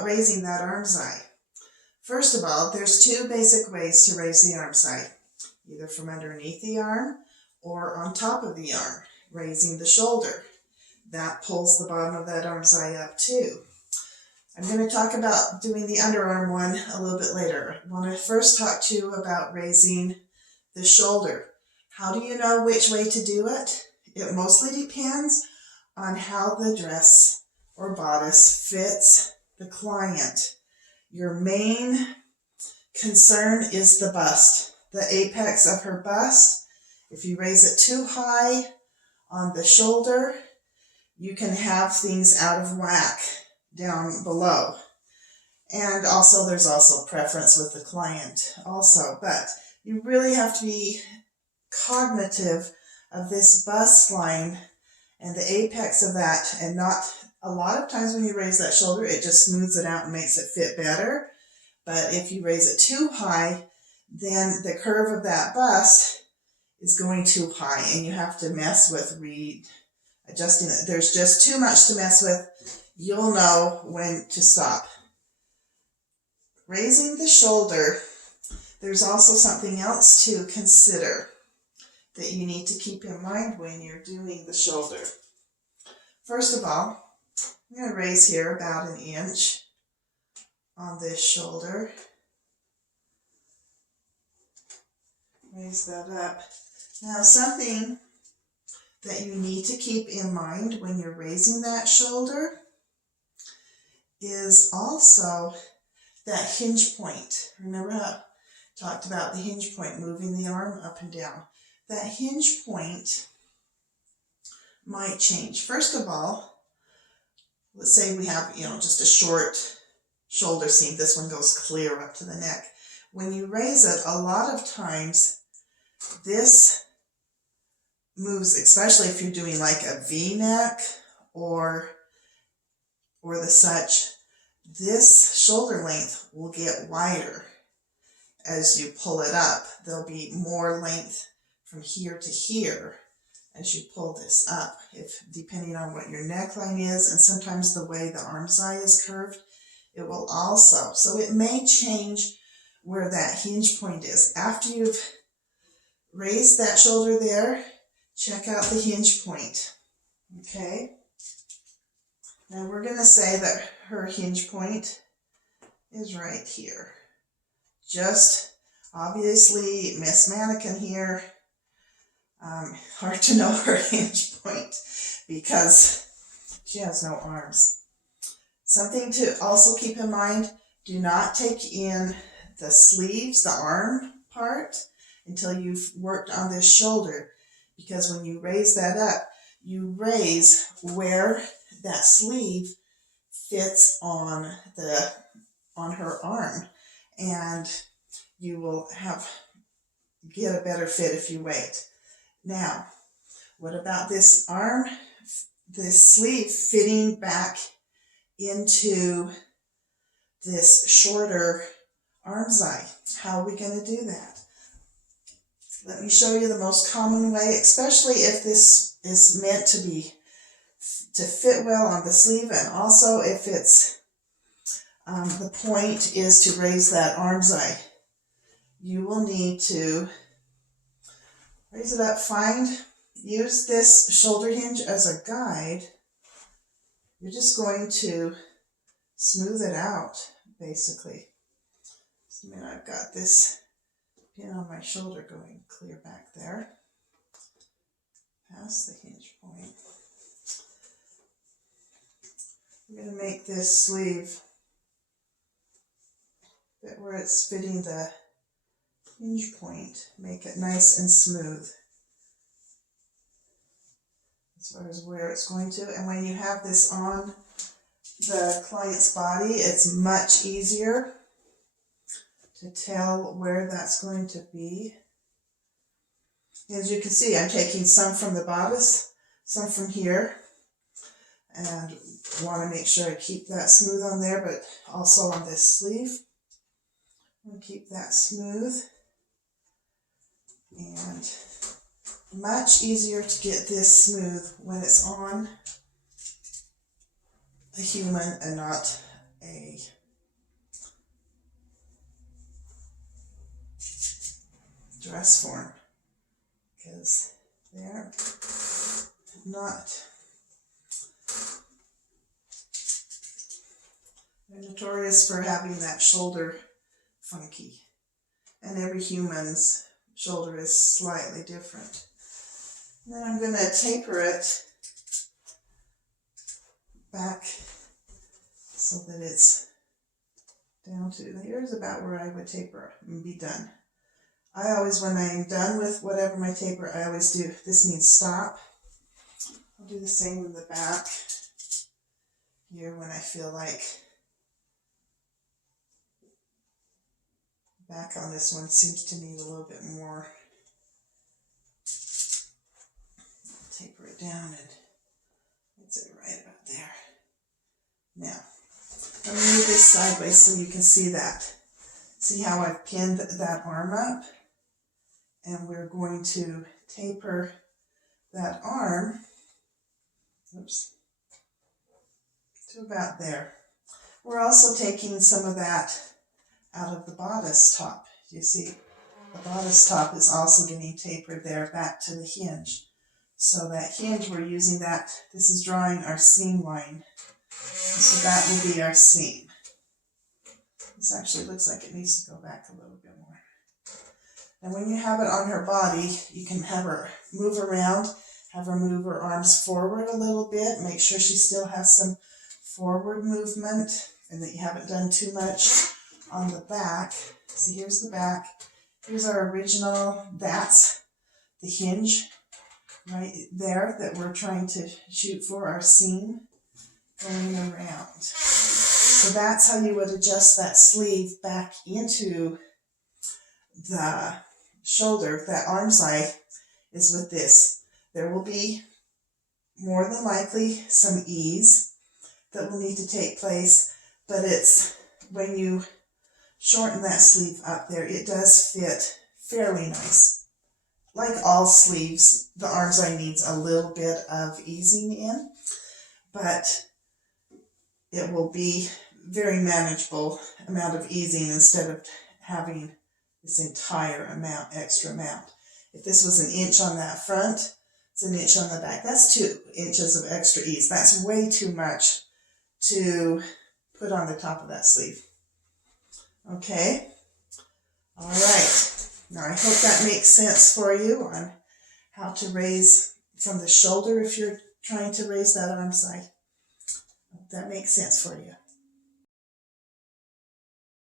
about raising that armscye. First of all, there's two basic ways to raise the armscye, either from underneath the arm or on top of the arm, raising the shoulder. That pulls the bottom of that armscye up too. I'm going to talk about doing the underarm one a little bit later. I want to first talk to you about raising the shoulder. How do you know which way to do it? It mostly depends on how the dress or bodice fits the client. Your main concern is the bust, the apex of her bust. If you raise it too high on the shoulder, you can have things out of whack down below. And also, there's also preference with the client also, but you really have to be cognitive of this bust line and the apex of that, and not, a lot of times when you raise that shoulder, it just smooths it out and makes it fit better. But if you raise it too high, then the curve of that bust is going too high, and you have to mess with adjusting it. There's just too much to mess with. You'll know when to stop. Raising the shoulder, there's also something else to consider that you need to keep in mind when you're doing the shoulder. First of all, I'm going to raise here about 1 inch on this shoulder. Raise that up. Now, something that you need to keep in mind when you're raising that shoulder is also that hinge point. Remember how I talked about the hinge point, moving the arm up and down? That hinge point might change. First of all, let's say we have, just a short shoulder seam. This one goes clear up to the neck. When you raise it, a lot of times this moves, especially if you're doing like a V-neck or the such, this shoulder length will get wider as you pull it up. There'll be more length from here to here as you pull this up, depending on what your neckline is, and sometimes the way the armscye is curved, it will also. So it may change where that hinge point is. After you've raised that shoulder there, check out the hinge point. Okay? Now we're going to say that her hinge point is right here. Just obviously Miss Mannequin here, hard to know her hinge point because she has no arms. Something to also keep in mind, do not take in the sleeves, the arm part, until you've worked on this shoulder, because when you raise that up, you raise where that sleeve fits on her arm, and you will get a better fit if you wait. Now, what about this arm, this sleeve fitting back into this shorter armscye? How are we going to do that? Let me show you the most common way, especially if this is meant to fit well on the sleeve, and also if it's the point is to raise that armscye. You will need to raise it up, use this shoulder hinge as a guide. You're just going to smooth it out, basically. So now I've got this pin on my shoulder going clear back there, past the hinge point. I'm going to make this sleeve that where it's fitting the hinge point, make it nice and smooth as far as where it's going to. And when you have this on the client's body, it's much easier to tell where that's going to be. As you can see, I'm taking some from the bodice, some from here, and want to make sure I keep that smooth on there, but also on this sleeve. I'm going to keep that smooth. And much easier to get this smooth when it's on a human and not a dress form, because they're notorious for having that shoulder funky, and every human's shoulder is slightly different. And then I'm going to taper it back so that it's down to, here's about where I would taper and be done. I always, when I'm done with whatever my taper, I always do, this means stop. I'll do the same in the back here when I feel like the back on this one seems to need a little bit more. Taper it down and it's it right about there. Now, I'm going to move this sideways so you can see that. See how I've pinned that arm up? And we're going to taper that arm, oops, to about there. We're also taking some of that out of the bodice top. You see, the bodice top is also getting tapered there back to the hinge. So that hinge, we're using that, this is drawing our seam line. So that will be our seam. This actually looks like it needs to go back a little bit more. And when you have it on her body, you can have her move around, have her move her arms forward a little bit, make sure she still has some forward movement and that you haven't done too much on the back. See, here's the back. Here's our original, that's the hinge right there that we're trying to shoot for our seam going around. So that's how you would adjust that sleeve back into the shoulder. That arm side is with this. There will be more than likely some ease that will need to take place, but it's when you shorten that sleeve up there, it does fit fairly nice. Like all sleeves, the arm side needs a little bit of easing in, but it will be very manageable amount of easing instead of having this entire amount, extra amount. If this was an inch on that front, it's an inch on the back. That's 2 inches of extra ease. That's way too much to put on the top of that sleeve. Okay? All right. Now I hope that makes sense for you on how to raise from the shoulder if you're trying to raise that arm side. Hope that makes sense for you.